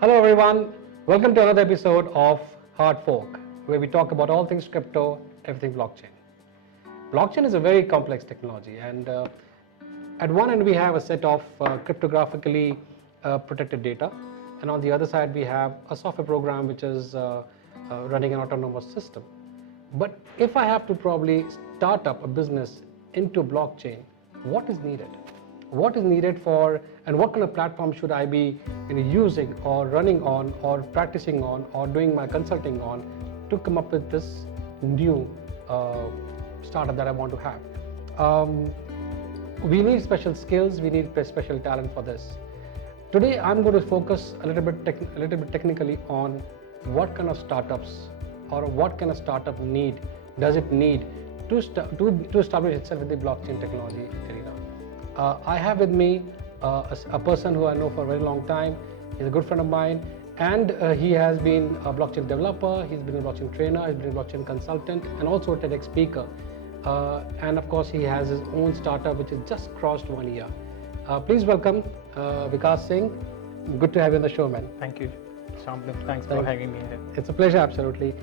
Hello everyone, welcome to another episode of Hard Fork, where we talk about all things crypto, everything blockchain. Blockchain is a very complex technology, and at one end we have a set of cryptographically protected data, and on the other side we have a software program which is running an autonomous system. But if I have to probably start up a business into blockchain, what is needed? What is needed for, and what kind of platform should I be using or running on or practicing on or doing my consulting on to come up with this new startup that I want to have? We need special skills, we need special talent for this. Today I'm going to focus a little bit technically on what kind of startups or what kind of startup does it need to establish itself in the blockchain technology arena. I have with me a person who I know for a very long time. He's a good friend of mine, and he has been a blockchain developer, he's been a blockchain trainer, he's been a blockchain consultant, and also a TEDx speaker. And of course, he has his own startup which has just crossed 1 year. Please welcome Vikas Singh. Good to have you on the show, man. Thank you, Shamli. Thanks for having me here. It's a pleasure, absolutely.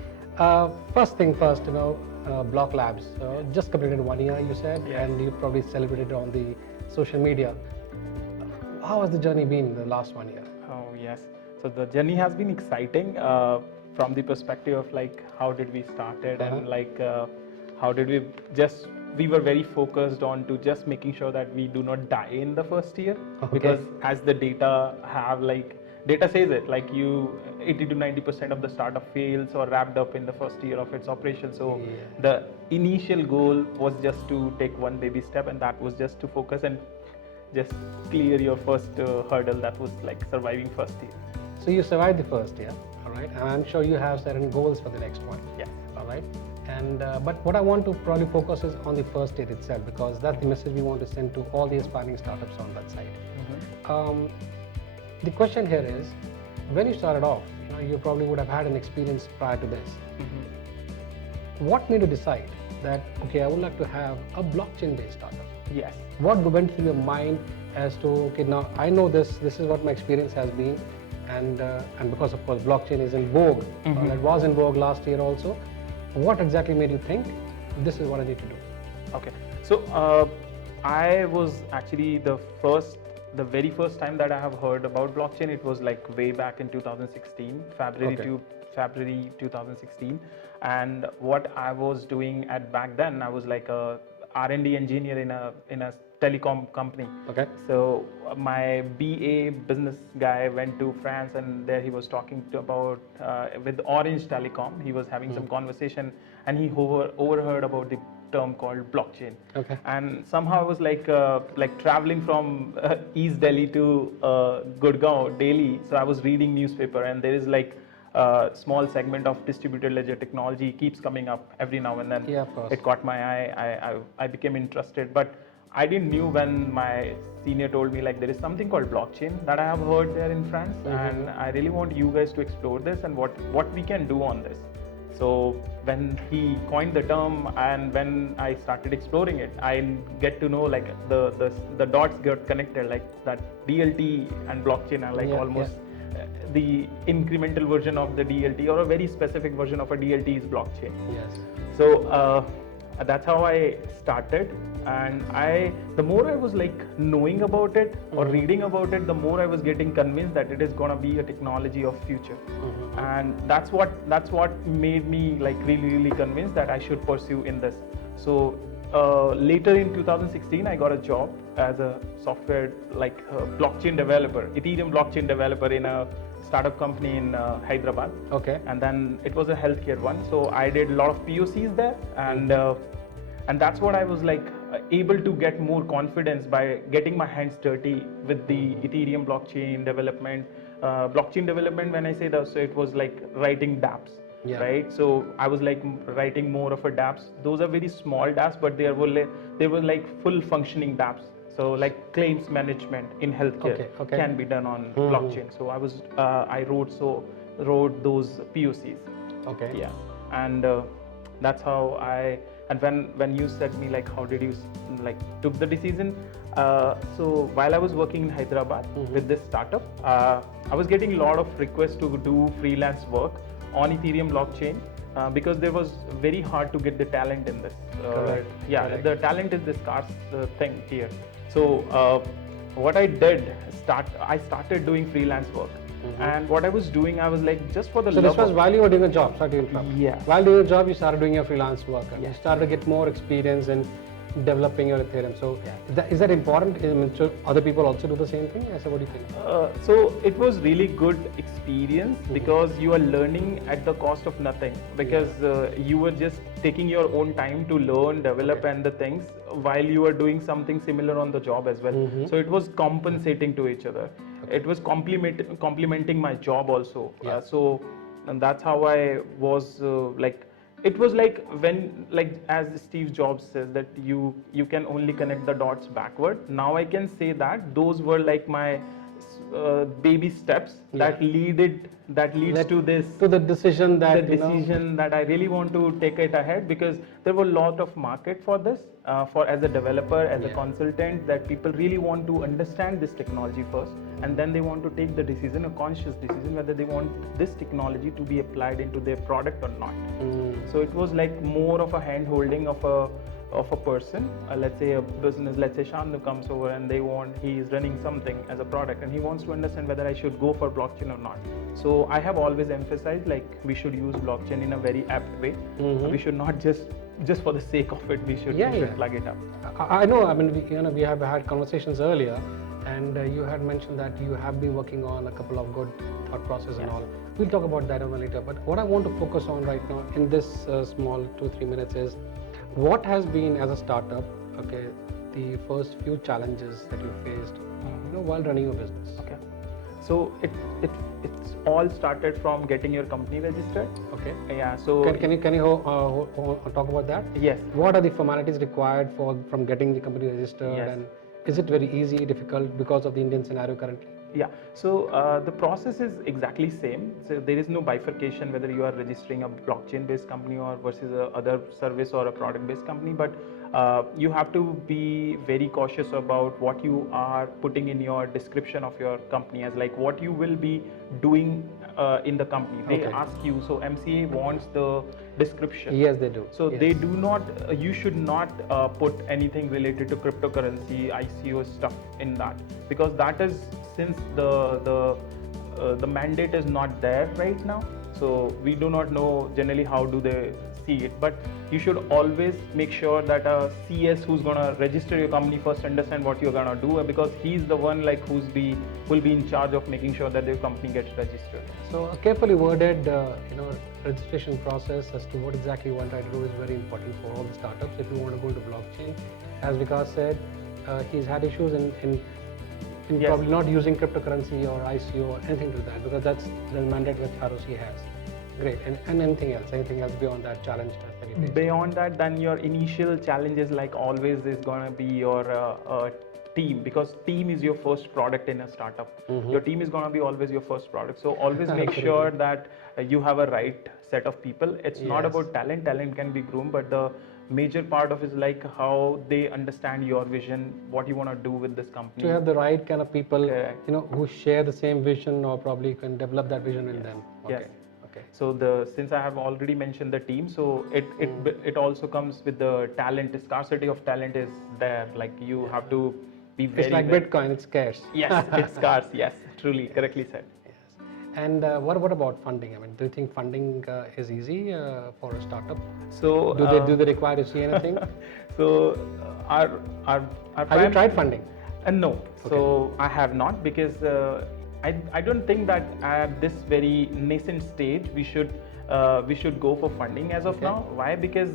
First thing first, Block Labs just completed 1 year, you said, and you probably celebrated on the social media. How has the journey been in the last 1 year? Oh yes, so the journey has been exciting from the perspective of like how did we started and like how did we were very focused on to just making sure that we do not die in the first year, because as the data says it, like 80 to 90% of the startup fails or wrapped up in the first year of its operation. So the initial goal was just to take one baby step, and that was just to focus and just clear your first hurdle, that was like surviving first year. So you survived the first year, all right, and I'm sure you have certain goals for the next one. Yeah. All right. And but what I want to probably focus is on the first year itself, because that's the message we want to send to all the aspiring startups on that side. The question here is, when you started off, you probably would have had an experience prior to this. What made you decide that, okay, I would like to have a blockchain-based startup? Yes. What went through your mind as to, okay, now I know this is what my experience has been, and because of course blockchain is in vogue, it was in vogue last year also. What exactly made you think this is what I need to do? Okay, so I was actually the very first time that I have heard about blockchain. It was like way back in 2016, February 2016. And what I was doing at back then, I was like a R&D engineer in a telecom company. Okay. So my BA business guy went to France, and there he was talking about with Orange Telecom. He was having some conversation, and he overheard about the term called blockchain. Okay. And somehow I was like traveling from East Delhi to Gurgaon daily. So I was reading newspaper, and there is like a small segment of distributed ledger technology keeps coming up every now and then. Yeah, of course. It caught my eye. I became interested, but I didn't knew when my senior told me like there is something called blockchain that I have heard there in France, and I really want you guys to explore this and what we can do on this. So when he coined the term and when I started exploring it, I get to know like the dots get connected, like that DLT and blockchain are like almost the incremental version of the DLT, or a very specific version of a DLT is blockchain. Yes. So that's how I started, and the more I was like knowing about it or reading about it, the more I was getting convinced that it is gonna be a technology of future, and that's what made me like really convinced that I should pursue in this. So later in 2016, I got a job as a software blockchain developer, Ethereum blockchain developer in a startup company in Hyderabad. Okay. And then it was a healthcare one, so I did a lot of POCs there, and that's what I was like able to get more confidence by getting my hands dirty with the Ethereum blockchain development. When I say that, so it was like writing dApps. Yeah. Right, so I was like writing more of a dApps. Those are very small dApps, but they were like full functioning dApps. So like claims management in healthcare can be done on blockchain. So I wrote those POCs. Okay. Yeah, and that's how I And when you said me like how did you like took the decision, so while I was working in Hyderabad with this startup, I was getting a lot of requests to do freelance work on Ethereum blockchain, because there was very hard to get the talent in this. Correct. Yeah, Correct. the talent is the scarce thing here. So what I did, I started doing freelance work. And what I was doing, I was like, just for the So love this was of- while you were doing a job, sorry to interrupt. Yes. While doing your job, you started doing your freelance work and you Yes. started to get more experience in developing your Ethereum. So Yeah. is that important? I mean, should other people also do the same thing? I said, what do you think? So it was really good experience because you are learning at the cost of nothing, because you were just taking your own time to learn, develop and the things while you were doing something similar on the job as well. So it was compensating to each other. It was complementing my job also. So and that's how I was like, it was like when, like as Steve Jobs says that you can only connect the dots backward. Now I can say that those were like my baby steps that leads to this, To the decision that the decision that I really want to take it ahead, because there were a lot of market for this, for as a developer, as a consultant, that people really want to understand this technology first, and then they want to take the decision, a conscious decision, whether they want this technology to be applied into their product or not. So it was like more of a hand holding of a person, let's say a business, let's say Shanu comes over and he is running something as a product and he wants to understand whether I should go for blockchain or not. So I have always emphasized like we should use blockchain in a very apt way. We should not just for the sake of it, we should plug it up. I know, I mean, we have had conversations earlier, and you had mentioned that you have been working on a couple of good thought process and all. We'll talk about that later, but what I want to focus on right now in this small 2-3 minutes is what has been, as a startup, okay, the first few challenges that you faced while running your business. Okay. So it's all started from getting your company registered. Okay. Yeah. So Can you talk about that? Yes. What are the formalities required from getting the company registered, and is it very easy, difficult because of the Indian scenario currently? Yeah, so the process is exactly same. So there is no bifurcation whether you are registering a blockchain-based company or versus a other service or a product-based company. But you have to be very cautious about what you are putting in your description of your company, as like what you will be doing in the company. They ask you. So MCA wants the description. Yes, they do. So they do not. You should not put anything related to cryptocurrency, ICO stuff in that, because that is, since the mandate is not there right now, so we do not know generally how do they see it. But you should always make sure that a CS who's gonna register your company first understand what you're gonna do, because he's the one like will be in charge of making sure that your company gets registered. So a carefully worded registration process as to what exactly you want to do is very important for all the startups if you want to go into blockchain. As Vikas said, he's had issues in probably not using cryptocurrency or ICO or anything to that, because that's the mandate which ROC has. Great. And anything else beyond that challenge that you face? Beyond that, then your initial challenges, like always, is gonna be your team, because team is your first product in a startup. Your team is gonna be always your first product. So always make sure that you have a right set of people. It's not about talent. Talent can be groomed, but the major part of it is like how they understand your vision, what you want to do with this company. To have the right kind of people, who share the same vision, or probably can develop that vision in them. Okay. Yes. So since I have already mentioned the team, so it also comes with the talent. Scarcity of talent is there. Like you have to be very. It's like Bitcoin. It's scarce. Yes, it's scarce. Yes, truly, correctly said. Yes. And what about funding? I mean, do you think funding is easy for a startup? So do they require to see anything? So our have you tried funding? No. Okay. So I have not, because I don't think that at this very nascent stage we should go for funding as of now. Why? Because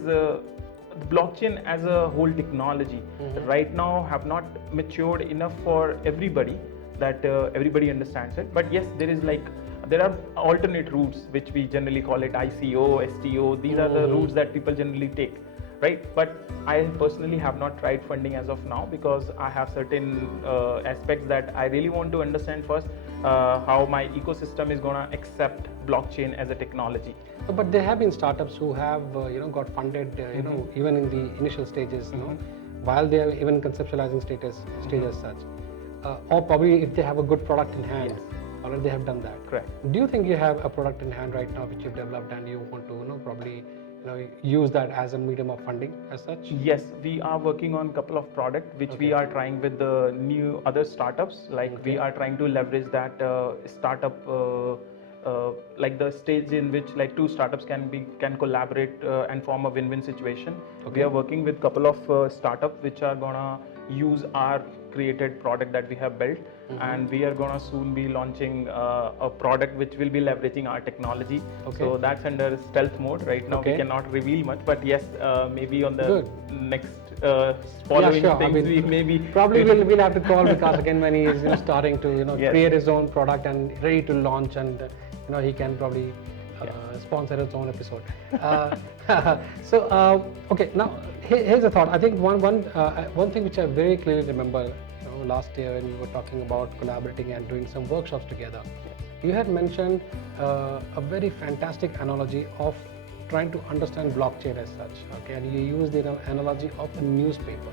blockchain as a whole technology right now have not matured enough for everybody, that everybody understands it. But yes, there are alternate routes which we generally call it ICO, STO. These are the routes that people generally take, right? But I personally have not tried funding as of now, because I have certain aspects that I really want to understand first, how my ecosystem is gonna accept blockchain as a technology. But there have been startups who have got funded even in the initial stages, while they are even conceptualizing stage as such, or probably if they have a good product in hand, already they have done that. Correct. Do you think you have a product in hand right now which you've developed and you want to probably use that as a medium of funding as such? Yes, we are working on a couple of products which we are trying with the new other startups. Like we are trying to leverage that startup, like the stage in which like two startups can collaborate and form a win-win situation. We are working with couple of startups which are gonna use our created product that we have built, and we are gonna soon be launching a product which will be leveraging our technology. So that's under stealth mode right now. We cannot reveal much, but yes, maybe on the next following things we maybe probably we'll have to call Vikas again when he is starting to create his own product and ready to launch, and he can probably sponsor its own episode. So okay, now here's a thought. I think one thing which I very clearly remember last year when we were talking about collaborating and doing some workshops together, you had mentioned a very fantastic analogy of trying to understand blockchain as such, and you used the analogy of a newspaper.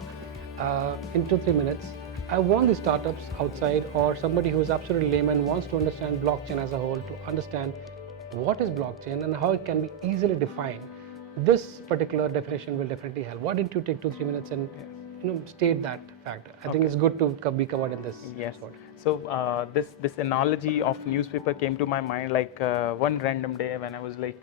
In 2-3 minutes, I want the startups outside or somebody who is absolutely layman wants to understand blockchain as a whole, to understand what is blockchain and how it can be easily defined. This particular definition will definitely help. Why didn't you take 2-3 minutes and state that fact? I think it's good to be covered in this episode. So this analogy of newspaper came to my mind like one random day when I was like,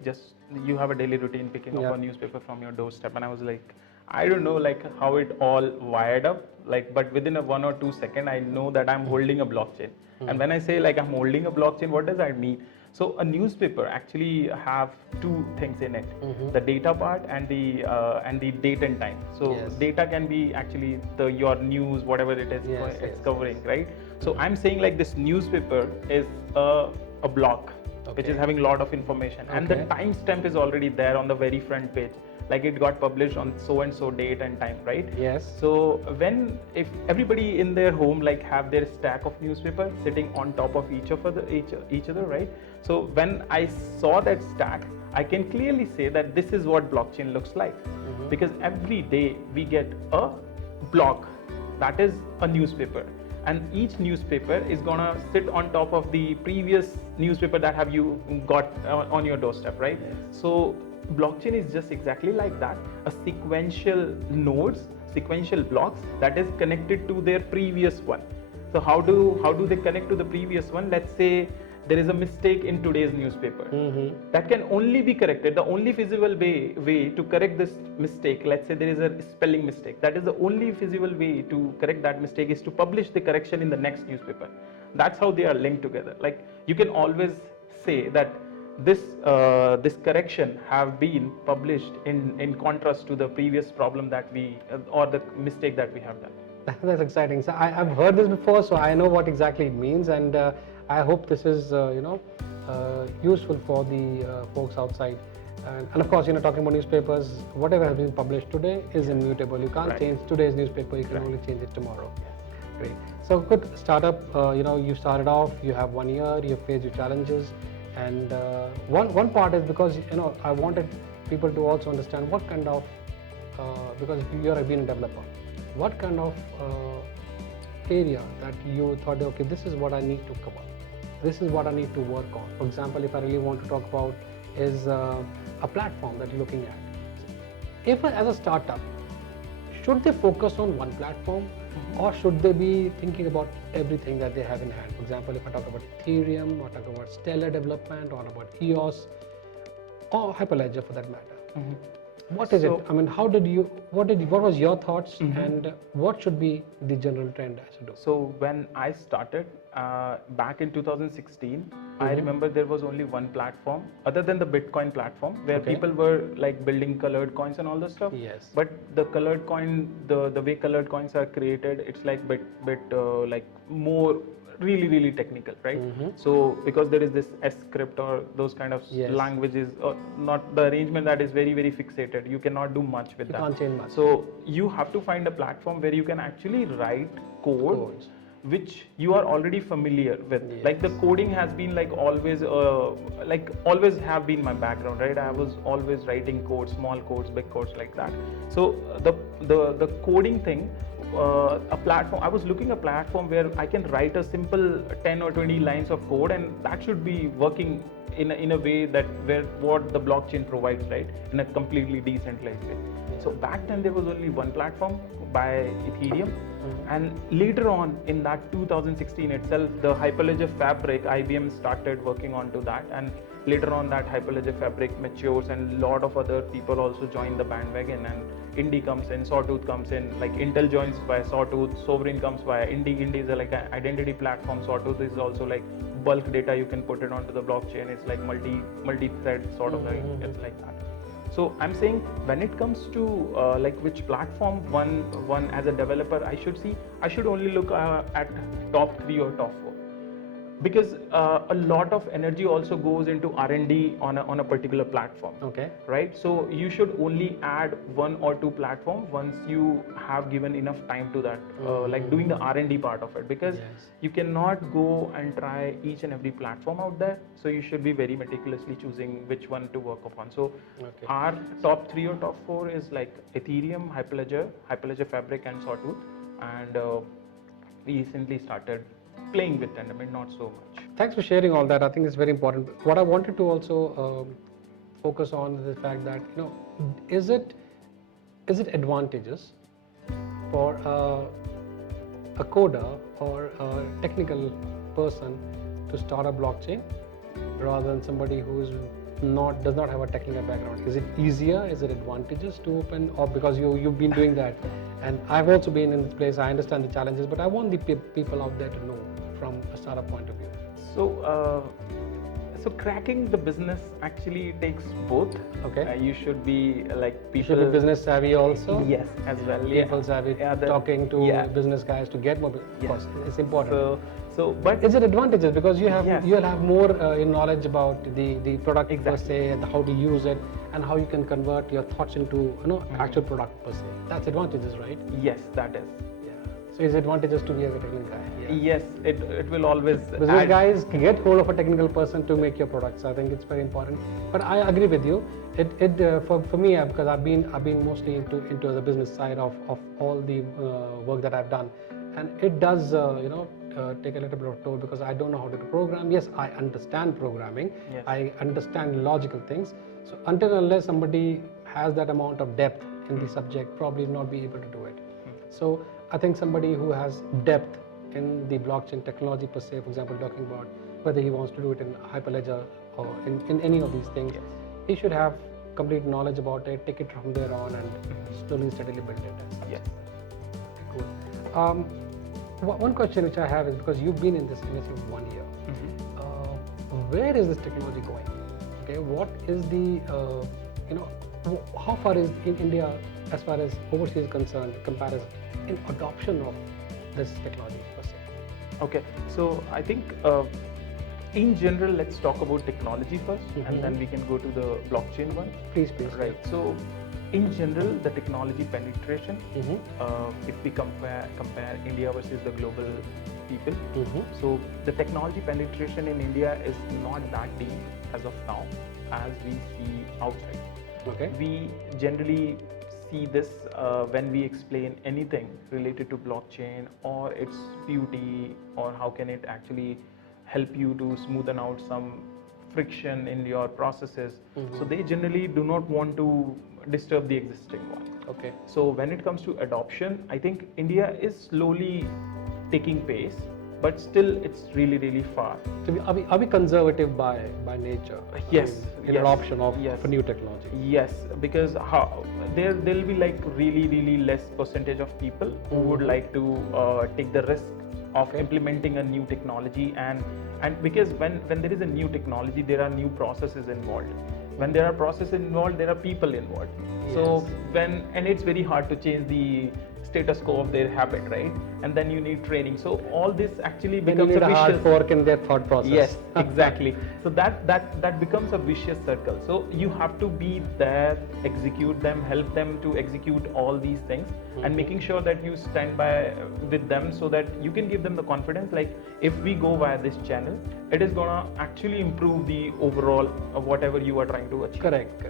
you have a daily routine picking up a newspaper from your doorstep, and I was like, I don't know like how it all wired up, like, but within a 1 or 2 second I know that I'm holding a blockchain. And when I say like I'm holding a blockchain, what does that mean? So a newspaper actually have two things in it: the data part and the date and time. So data can be actually your news, whatever it is it's covering, right? So I'm saying like this newspaper is a block which is having a lot of information, and the timestamp is already there on the very front page. Like it got published on so and so date and time, right? Yes. So if everybody in their home like have their stack of newspaper sitting on top of each other, right? So when I saw that stack, I can clearly say that this is what blockchain looks like, because every day we get a block that is a newspaper, and each newspaper is gonna sit on top of the previous newspaper that have you got on your doorstep, right? So blockchain is just exactly like that, a sequential nodes, sequential blocks that is connected to their previous one. So how do they connect to the previous one? Let's say there is a mistake in today's newspaper that can only be corrected. The only feasible way to correct this mistake, let's say there is a spelling mistake, that is the only feasible way to correct that mistake is to publish the correction in the next newspaper. That's how they are linked together. Like you can always say that this correction have been published in contrast to the previous problem that we or the mistake that we have done. That's exciting. So I've heard this before, so I know what exactly it means, and I hope this is useful for the folks outside. And of course, talking about newspapers, whatever has been published today is immutable. You can't change today's newspaper. You can only change it tomorrow. Great. So good startup. You started off. You have 1 year. You faced your challenges. And one part is because I wanted people to also understand what kind of because you are being a developer, what kind of area that you thought, okay, this is what I need to cover, this is what I need to work on. For example, if I really want to talk about is a platform that you're looking at. If as a startup, should they focus on one platform, or should they be thinking about everything that they have in hand? For example, if I talk about Ethereum, or talk about Stellar development, or about EOS, or Hyperledger for that matter. What is it? I mean, what was your thoughts, and what should be the general trend as to do? So when I started back in 2016, I remember there was only one platform other than the Bitcoin platform where people were like building colored coins and all this stuff. Yes. But the colored coin, the way colored coins are created, it's like bit like more really technical, right? So because there is this S script or those kind of languages, or not the arrangement that is very fixated, you cannot do much with that. You can't change much. So you have to find a platform where you can actually write code which you are already familiar with. Yes. Like the coding has been like always have been my background, right? I was always writing codes, small codes, big codes, like that. So the coding thing, a platform, I was looking a platform where I can write a simple 10 or 20 lines of code, and that should be working in a way that where what the blockchain provides, right, in a completely decentralized way. So back then there was only one platform by Ethereum, and later on in that 2016 itself, the Hyperledger Fabric, IBM started working onto that, and later on that Hyperledger Fabric matures, and a lot of other people also join the bandwagon, and Indy comes in, Sawtooth comes in, like Intel joins by Sawtooth, Sovereign comes by Indy. Indy is like an identity platform. Sawtooth is also like bulk data, you can put it onto the blockchain. It's like multi-thread sort of like, it's like that. So I'm saying when it comes to like which platform one as a developer I should only look at top 3 or top 4, because a lot of energy also goes into R&D on a particular platform. Okay. Right. So you should only add 1 or 2 platforms once you have given enough time to that, like doing the R&D part of it, because you cannot go and try each and every platform out there. So you should be very meticulously choosing which one to work upon. So our top 3 or top 4 is like Ethereum, Hyperledger Fabric, and Sawtooth, and we recently started playing with them, I mean, not so much. Thanks for sharing all that. I think it's very important. What I wanted to also focus on is the fact that, you know, is it advantageous for a coder or a technical person to start a blockchain rather than somebody who does not have a technical background? Is it easier? Is it advantageous to open, or because you've been doing that, and I've also been in this place, I understand the challenges, but I want the people out there to know from a startup point of view. So cracking the business actually takes both. Okay. You should be like people. You should be business savvy also. Yes, as well. People savvy, talking to business guys to get more. Of course, it's important. But is it advantages because you'll have more knowledge about the product per se, and how to use it, and how you can convert your thoughts into actual product per se. That's advantages, right? Yes, that is. So it's advantageous to be as a technical guy. Yes, it will always. Business guys get hold of a technical person to make your products. I think it's very important. But I agree with you. For me, because I've been mostly into the business side of all the work that I've done, and it does take a little bit of toll because I don't know how to program. Yes, I understand programming. Yes. I understand logical things. So until and unless somebody has that amount of depth in the subject, probably not be able to do it. So I think somebody who has depth in the blockchain technology per se, for example, talking about whether he wants to do it in Hyperledger or in any of these things, he should have complete knowledge about it, take it from there on, and slowly, steadily build it. Yes. Cool. One question which I have is, because you've been in this industry for 1 year, where is this technology going? Okay, what is the, how far is in India as far as overseas is concerned, comparison in adoption of this technology per se? Okay, so I think in general, let's talk about technology first, and then we can go to the blockchain one. Please. Right. So in general, the technology penetration, if we compare India versus the global people, so the technology penetration in India is not that deep as of now as we see outside. Okay. We generally see this when we explain anything related to blockchain or its beauty, or how can it actually help you to smoothen out some friction in your processes. So they generally do not want to disturb the existing one. Okay. So when it comes to adoption, I think India is slowly taking pace, but still it's really, really far. So are we conservative by nature? Yes. In adoption of new technology. Yes, because there'll be like really, really less percentage of people who would like to take the risk of implementing a new technology, and because when there is a new technology, there are new processes involved. When there are processes involved, there are people involved. So and it's very hard to change the status quo of their habit, right? And then you need training. So all this actually Then you becomes need a a hard vicious. fork in their thought process. Yes, exactly. So that becomes a vicious circle. So you have to be there, execute them, help them to execute all these things, and making sure that you stand by with them so that you can give them the confidence. Like if we go via this channel, it is gonna actually improve the overall of whatever you are trying to achieve. Correct.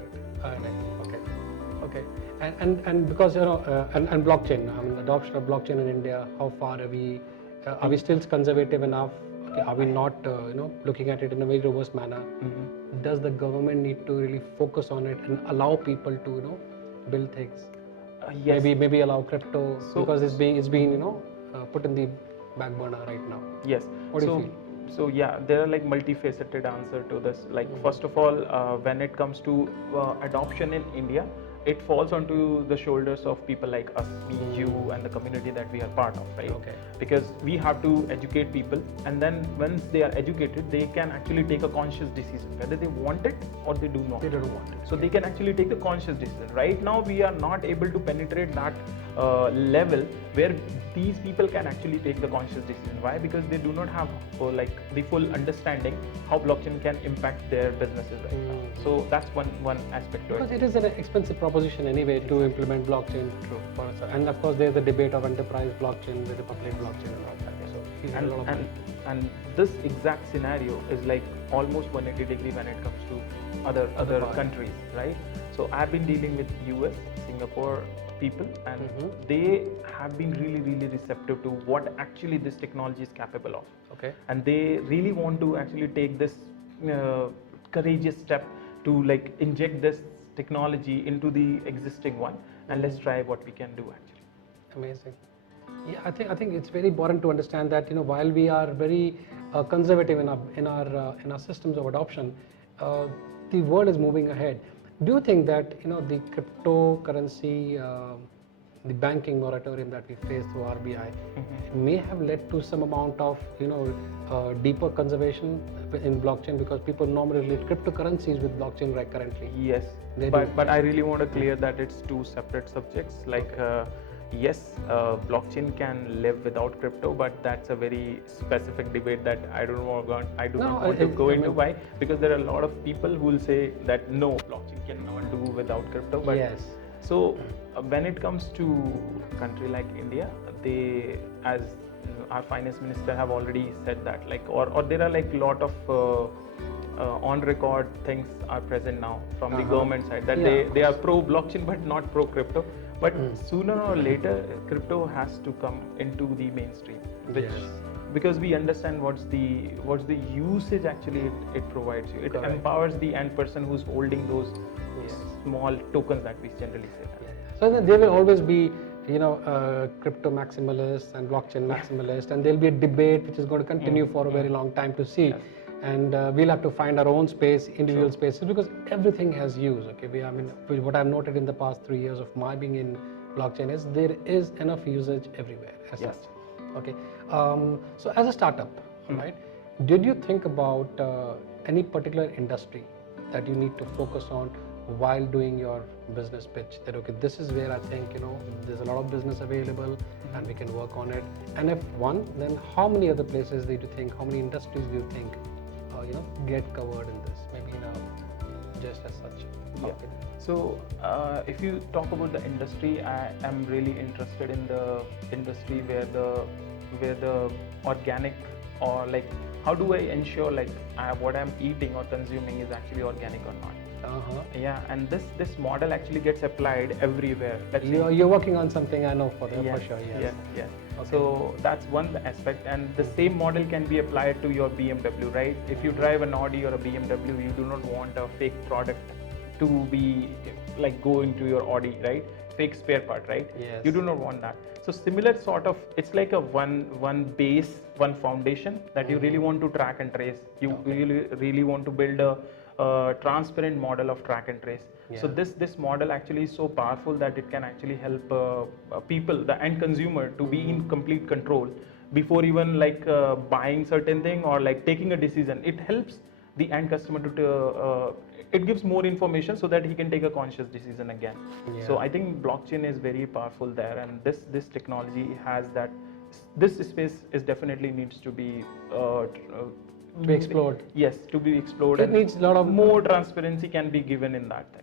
Okay. And because and blockchain, I mean, adoption of blockchain in India, how far are we? Are we still conservative enough? Okay, are we not looking at it in a very robust manner? Does the government need to really focus on it and allow people to build things? Yes. Maybe allow crypto, So- because it's being put in the back burner right now. Yes. What do you so, feel? So yeah, there are like multifaceted answer to this. Like first of all, when it comes to adoption in India, it falls onto the shoulders of people like us, me, you, and the community that we are part of, right? Okay. Because we have to educate people, and then once they are educated, they can actually take a conscious decision whether they want it or they do not. They don't want it. So they can actually take the conscious decision. Right now, we are not able to penetrate that level where these people can actually take the conscious decision. Why? Because they do not have like the full understanding how blockchain can impact their businesses right now. So that's one aspect to Because it. it is an expensive proposition anyway to implement blockchain. True. And of course, there's the debate of enterprise blockchain with the public blockchain and all that. So you need a lot of money. And this exact scenario is like almost 180 degree when it comes to other part. countries, right? So I've been dealing with US, Singapore people, and they have been really receptive to what actually this technology is capable of. Okay. And they really want to actually take this courageous step to like inject this technology into the existing one, and let's try what we can do actually. Amazing. Yeah, I think it's very important to understand that while we are very conservative in our systems of adoption, the world is moving ahead. Do you think that the cryptocurrency, the banking moratorium that we face through RBI may have led to some amount of deeper conservation in blockchain, because people normally relate cryptocurrencies with blockchain right currently? Yes, They but I really want to clear that it's two separate subjects. Like yes, blockchain can live without crypto, but that's a very specific debate that I do not want to go into. Why? Because there are a lot of people who will say that no, blockchain cannot do without crypto. But yes. So when it comes to a country like India, they, as our finance minister have already said that, like, or there are like a lot of on record things are present now from the government side that they are pro blockchain but not pro crypto. But sooner or later, crypto has to come into the mainstream, which because we understand what's the usage actually it provides you. It empowers the end person who's holding those small tokens that we generally say. So then there will always be crypto maximalists and blockchain maximalists, and there'll be a debate which is going to continue for a very long time to see. And we'll have to find our own space, individual spaces, because everything has use. Okay, what I've noted in the past 3 years of my being in blockchain is there is enough usage everywhere. As such. Okay, so as a startup, right? Did you think about any particular industry that you need to focus on while doing your business pitch? That okay, this is where I think there's a lot of business available and we can work on it. And if one, then how many other places do you think? How many industries do you think? Get covered in this, maybe just as such. So if you talk about the industry, I am really interested in the industry where the organic, or like how do I ensure like what I'm eating or consuming is actually organic or not. Yeah, and this model actually gets applied everywhere. You're working on something, I know, for sure. Yes. Okay. So that's one aspect, and the same model can be applied to your BMW, right? If you drive an Audi or a BMW, you do not want a fake product to be like go into your Audi, right? Fake spare part, right? Yes. You do not want that. So similar sort of, it's like a one base, one foundation that you really want to track and trace. You really want to build a transparent model of track and trace. So this model actually is so powerful that it can actually help people, the end consumer, to be in complete control before even like buying certain thing or like taking a decision. It helps the end customer to it gives more information so that he can take a conscious decision again. Yeah. So I think blockchain is very powerful there, and this technology has that. This space is definitely needs to be explored. Yes, to be explored. It and needs a lot of more transparency can be given in that thing.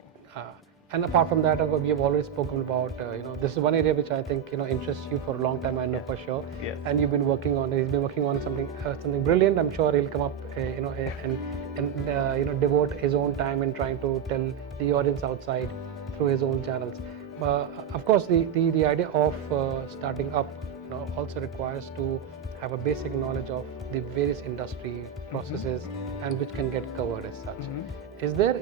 And apart from that, we have already spoken about, this is one area which I think, interests you for a long time, I know for sure. Yes. And you've been working on it. He's been working on something brilliant. I'm sure he'll come up, and devote his own time in trying to tell the audience outside through his own channels. Of course, the idea of starting up, also requires to have a basic knowledge of the various industry processes and which can get covered as such. Is there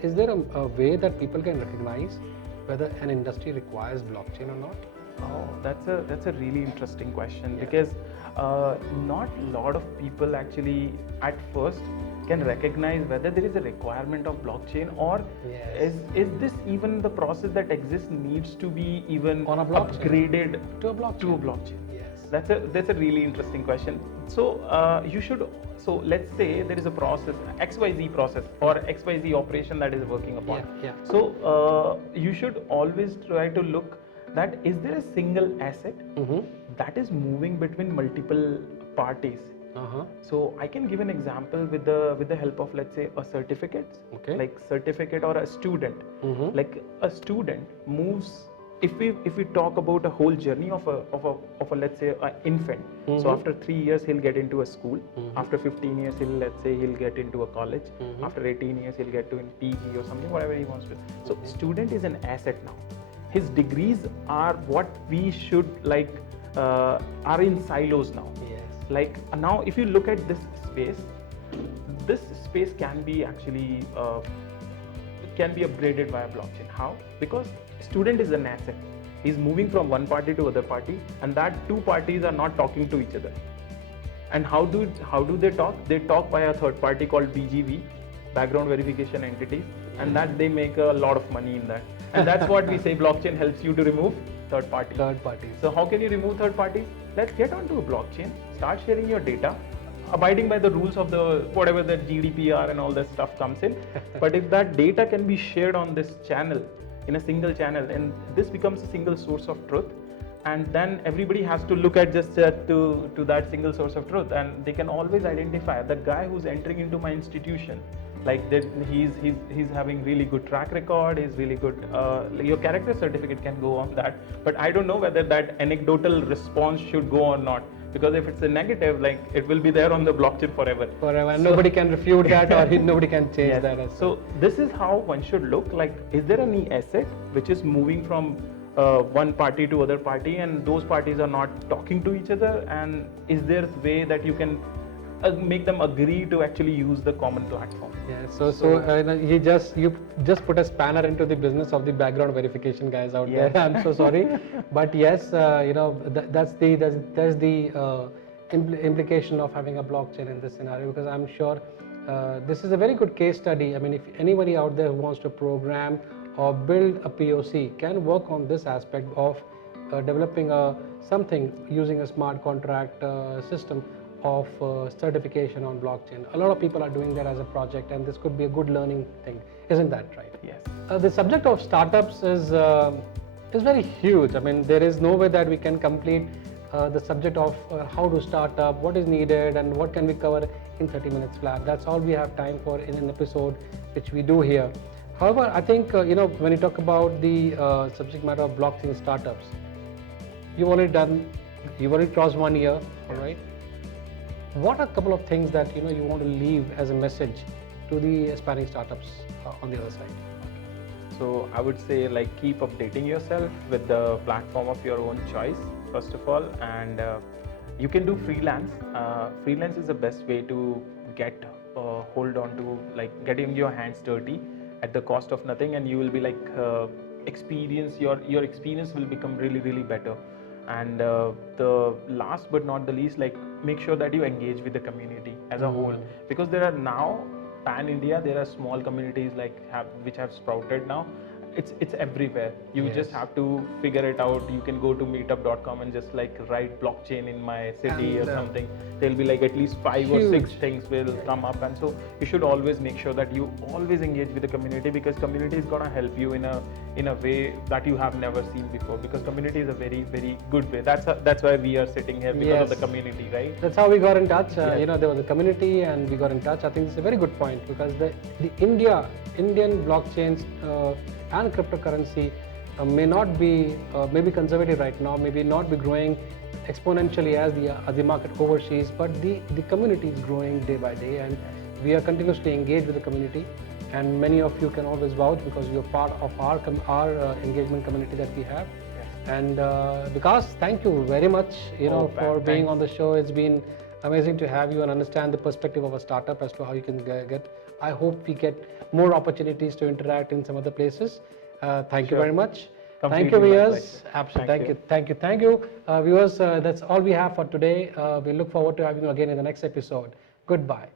a way that people can recognize whether an industry requires blockchain or not? Oh, that's a really interesting question, because not a lot of people actually at first can recognize whether there is a requirement of blockchain, or is this even the process that exists needs to be even on a blockchain, upgraded to a blockchain. Yes, that's a really interesting question. So you should. So let's say there is a process, XYZ process or XYZ operation that is working upon. So you should always try to look that is there a single asset that is moving between multiple parties. So I can give an example with the help of, let's say, a certificate, like certificate or a student. Like a student moves. If we talk about a whole journey of a let's say an infant, so after 3 years he'll get into a school, after 15 years he'll get into a college, after 18 years he'll get to in PG or something, whatever he wants to. So student is an asset now. His degrees are what we should are in silos now. Like now, if you look at this space can be actually can be upgraded via blockchain. How? Because student is an asset. He's moving from one party to other party, and that two parties are not talking to each other. And how do they talk? They talk by a third party called BGV, background verification entities, and that they make a lot of money in that. And that's what we say blockchain helps you to remove third parties. So how can you remove third parties? Let's get onto a blockchain, start sharing your data, abiding by the rules of the whatever the GDPR and all that stuff comes in. But if that data can be shared on this channel, in a single channel, and this becomes a single source of truth, and then everybody has to look at just to that single source of truth, and they can always identify the guy who's entering into my institution, like that he's having really good track record, he's really good, your character certificate can go on that, but I don't know whether that anecdotal response should go or not, because if it's a negative, like it will be there on the blockchain forever, and nobody can refute that, or nobody can change that as so this is how one should look. Like, is there any asset which is moving from one party to other party, and those parties are not talking to each other, and is there a way that you can make them agree to actually use the common platform? You just put a spanner into the business of the background verification guys out there. I'm so sorry, but yes, that's the implication of having a blockchain in this scenario, because I'm sure this is a very good case study. I mean, if anybody out there who wants to program or build a POC can work on this aspect of developing something using a smart contract system of certification on blockchain. A lot of people are doing that as a project, and this could be a good learning thing. Isn't that right? Yes. The subject of startups is very huge. I mean, there is no way that we can complete the subject of how to start up, what is needed, and what can we cover in 30 minutes flat. That's all we have time for in an episode, which we do here. However, I think when you talk about the subject matter of blockchain startups, you've already crossed 1 year, all right? What are a couple of things that you want to leave as a message to the aspiring startups on the other side? So I would say, like, keep updating yourself with the platform of your own choice, first of all, and you can do freelance. Freelance is the best way to get hold on to, like, getting your hands dirty at the cost of nothing, and you will be like your experience will become really, really better. And the last but not the least, like, make sure that you engage with the community as a whole, because there are now pan India, there are small communities which have sprouted now. it's everywhere. You just Yes. have to figure it out. You can go to meetup.com and just like write blockchain in my city And, or something. There'll be like at least 5 or 6 huge. things will come up, and so you should always make sure that you always engage with the community, because community is gonna help you in a way that you have never seen before. Because community is a very very good way. That's why we are sitting here, because of the Yes. community, right? That's how we got in touch. Yes. You know, there was a community and we got in touch. I think it's a very good point, because the Indian blockchains and cryptocurrency may not be maybe conservative right now, maybe not be growing exponentially as the market overseas, but the community is growing day by day, and we are continuously engaged with the community. And many of you can always vouch, because you're part of our engagement community that we have. And Vikas, thank you very much, for being thanks. on the show. It's been amazing to have you and understand the perspective of a startup as to how you can get. I hope we get more opportunities to interact in some other places. Thank you Sure. very much. Thank Completely you, my viewers. pleasure. Absolutely. Thank you, viewers. That's all we have for today. We look forward to having you again in the next episode. Goodbye.